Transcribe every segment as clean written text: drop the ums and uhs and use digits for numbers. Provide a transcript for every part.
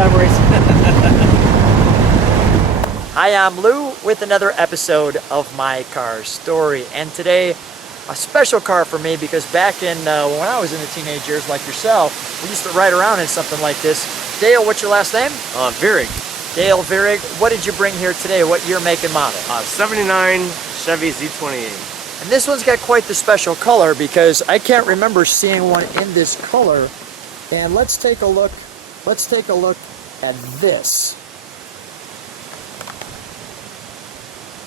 memories. Hi, I'm Lou with another episode of My Car Story, and today a special car for me because back in when I was in the teenage years like yourself, we used to ride around in something like this. Dale, what's your last name? Vierig. Dale Vierig. What did you bring here today? What year, make, and model? 79 Chevy Z28. And this one's got quite the special color because I can't remember seeing one in this color. And let's take a look. Let's take a look at this.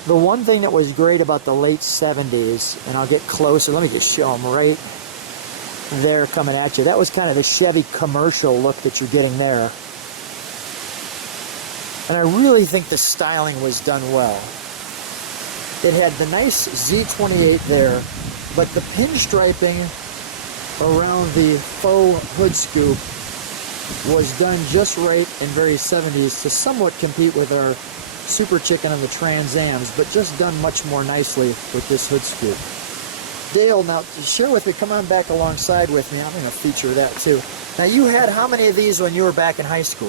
The one thing that was great about the late 70s, and I'll get closer, let me just show them right there coming at you. That was kind of the Chevy commercial look that you're getting there. And I really think the styling was done well. It had the nice Z28 there, but the pinstriping around the faux hood scoop was done just right and very 70s to somewhat compete with our Super Chicken and the Trans Ams, but just done much more nicely with this hood scoop. Dale, now share with me, come on back alongside with me. I'm going to feature that too. Now you had how many of these when you were back in high school?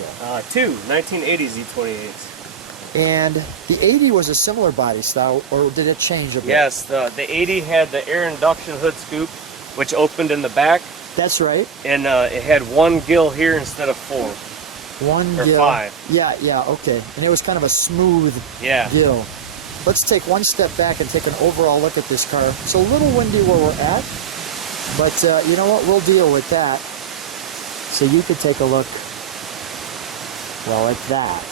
Two 1980 Z28s. And the 80 was a similar body style, or did it change a bit? Yes, the 80 had the air induction hood scoop, which opened in the back. That's right. And it had one gill here instead of four. One or gill. Five. Yeah, okay. And it was kind of a smooth gill. Let's take one step back and take an overall look at this car. It's a little windy where we're at, but you know what? We'll deal with that. So you could take a look, well, at that.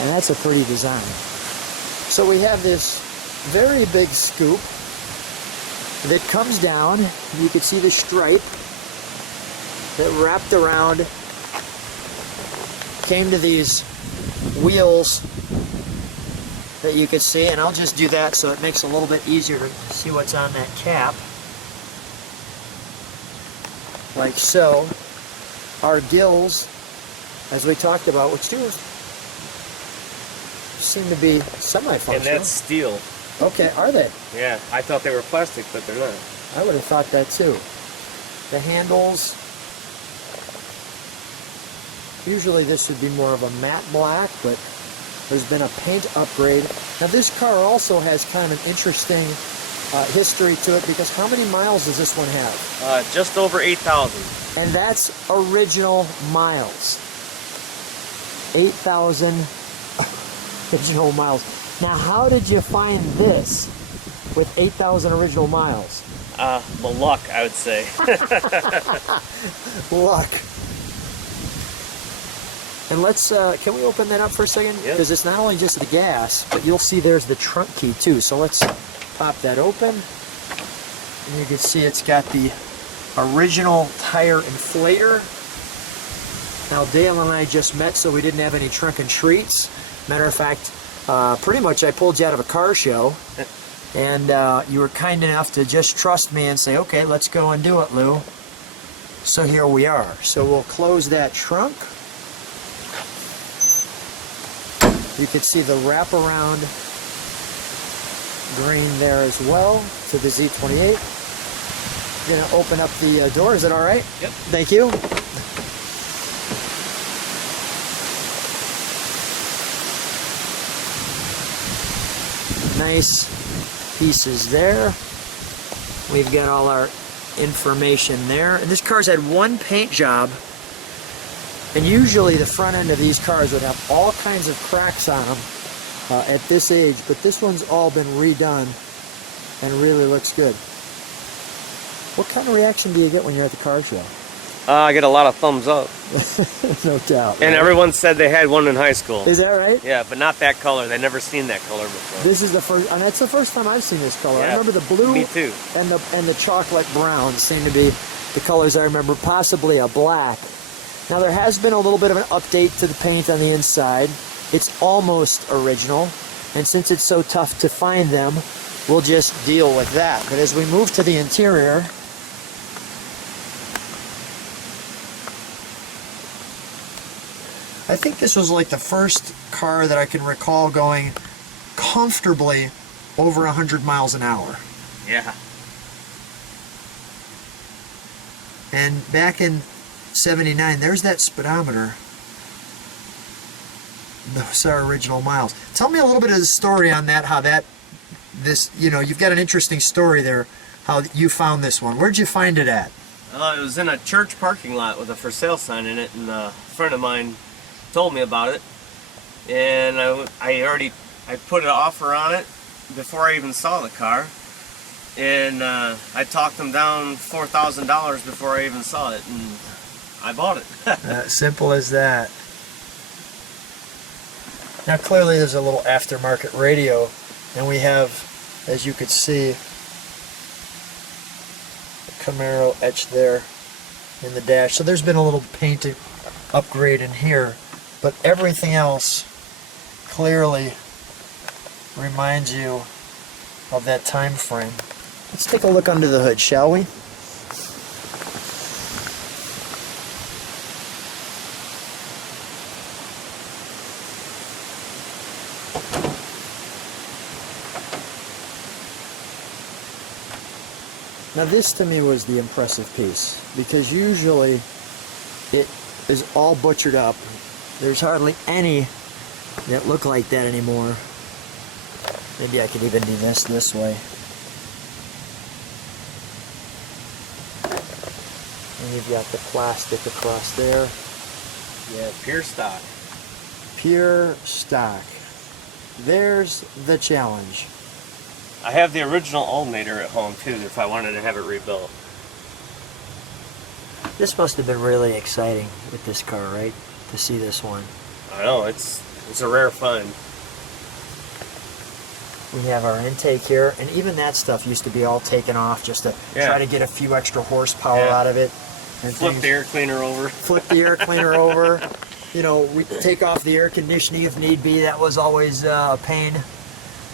And that's a pretty design. So we have this very big scoop that comes down. You can see the stripe that wrapped around, came to these wheels that you can see, and I'll just do that so it makes it a little bit easier to see what's on that cap. Like so. Our gills, as we talked about, which do seem to be semi-functional. And that's steel. Okay, are they? Yeah, I thought they were plastic, but they're not. I would have thought that too. The handles, usually this would be more of a matte black, but there's been a paint upgrade. Now this car also has kind of an interesting history to it, because how many miles does this one have? Just over 8,000. And that's original miles. 8,000 original miles. Now how did you find this with 8,000 original miles? Well, luck, I would say. Luck. And let's, can we open that up for a second? Because it's not only just the gas, but you'll see there's the trunk key too. So let's pop that open. And you can see it's got the original tire inflator. Now Dale and I just met, so we didn't have any trunk and treats. Matter of fact, pretty much I pulled you out of a car show. And you were kind enough to just trust me and say, okay, let's go and do it, Lou. So here we are. So we'll close that trunk. You can see the wraparound green there as well to the Z28. I'm going to open up the door. Is that all right? Yep. Thank you. Nice pieces there. We've got all our information there. And this car's had one paint job, and usually the front end of these cars would have all kinds of cracks on them at this age, but this one's all been redone and really looks good. What kind of reaction do you get when you're at the car show? I get a lot of thumbs up. No doubt. And everyone said they had one in high school. Is that right? Yeah, but not that color. They'd never seen that color before. This is the first, and that's the first time I've seen this color. Yeah, I remember the blue me too. and the chocolate brown seem to be the colors I remember, possibly a black. Now there has been a little bit of an update to the paint on the inside. It's almost original, and since it's so tough to find them, we'll just deal with that. But as we move to the interior, I think this was like the first car that I can recall going comfortably over 100 miles an hour. Yeah. And back in 79, there's that speedometer. Those are original miles. Tell me a little bit of the story on that, how you've got an interesting story there, how you found this one. Where'd you find it at? It was in a church parking lot with a for sale sign in it, and a friend of mine told me about it. And I put an offer on it before I even saw the car. And I talked them down $4,000 before I even saw it, and I bought it. Simple as that. Now clearly there's a little aftermarket radio, and we have, as you could see, the Camaro etched there in the dash. So there's been a little paint upgrade in here, but everything else clearly reminds you of that time frame. Let's take a look under the hood, shall we? Now this to me was the impressive piece, because usually it is all butchered up. There's hardly any that look like that anymore. Maybe I could even do this way. And you've got the plastic across there. Yeah, pure stock. Pure stock. There's the challenge. I have the original alternator at home too, if I wanted to have it rebuilt. This must have been really exciting with this car, right? To see this one. I know, it's a rare find. We have our intake here, and even that stuff used to be all taken off just to try to get a few extra horsepower out of it. And flip the air cleaner over. Flip the air cleaner over. You know, we take off the air conditioning if need be. That was always a pain.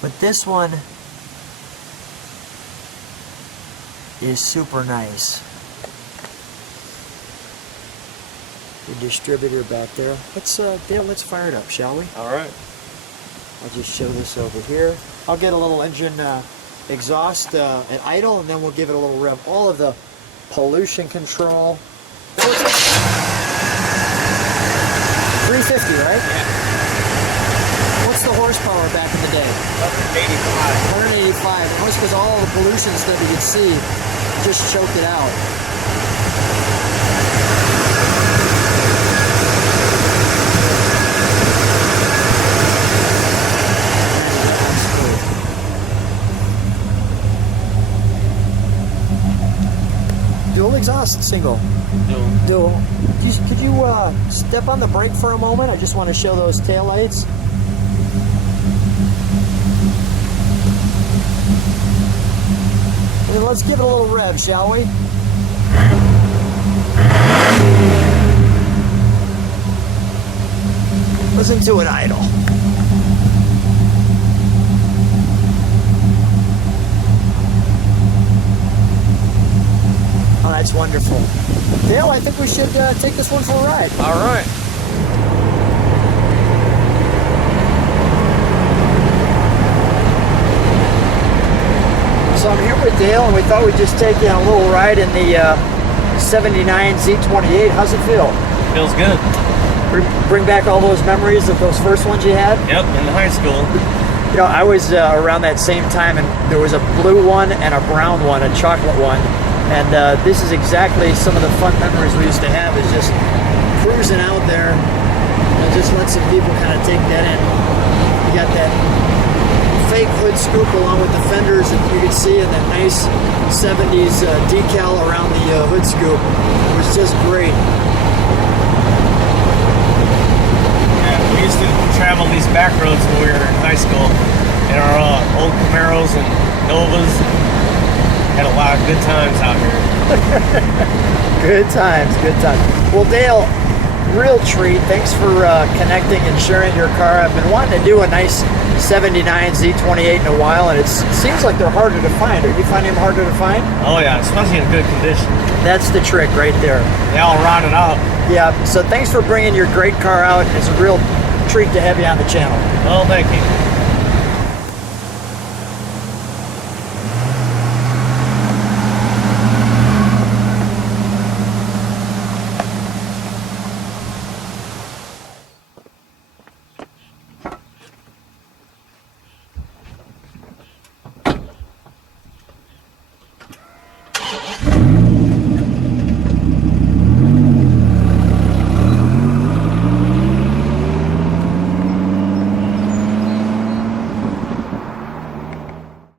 But this one is super nice. The distributor back there. Let's Dale, let's fire it up, shall we? All right. I'll just show this over here. I'll get a little engine exhaust and idle, and then we'll give it a little rev. All of the pollution control. 350, right? Yeah. What's the horsepower back in the day? 185. 185. It was because all the pollution stuff you could see just choked it out. Dual exhaust, single? Dual. Could you step on the brake for a moment? I just want to show those taillights. And then let's give it a little rev, shall we? Listen to it idle. Oh, that's wonderful. Dale, I think we should take this one for a ride. All right. So I'm here with Dale, and we thought we'd just take you on a little ride in the 79 Z28. How's it feel? Feels good. Bring back all those memories of those first ones you had? Yep, in the high school. You know, I was around that same time, and there was a blue one and a brown one, a chocolate one. And this is exactly some of the fun memories we used to have, is just cruising out there and just let some people kind of take that in. You got that fake hood scoop along with the fenders that you can see, and that nice 70s decal around the hood scoop. It was just great. Yeah, we used to travel these back roads when we were in high school in our old Camaros and Novas. Had a lot of good times out here. Good times, good times. Well, Dale, real treat. Thanks for connecting and sharing your car. I've been wanting to do a nice 79 Z28 in a while, and it seems like they're harder to find. Are you finding them harder to find? Oh yeah, especially in good condition. That's the trick right there. They all rotted out. Yeah, so thanks for bringing your great car out. It's a real treat to have you on the channel. Well, thank you.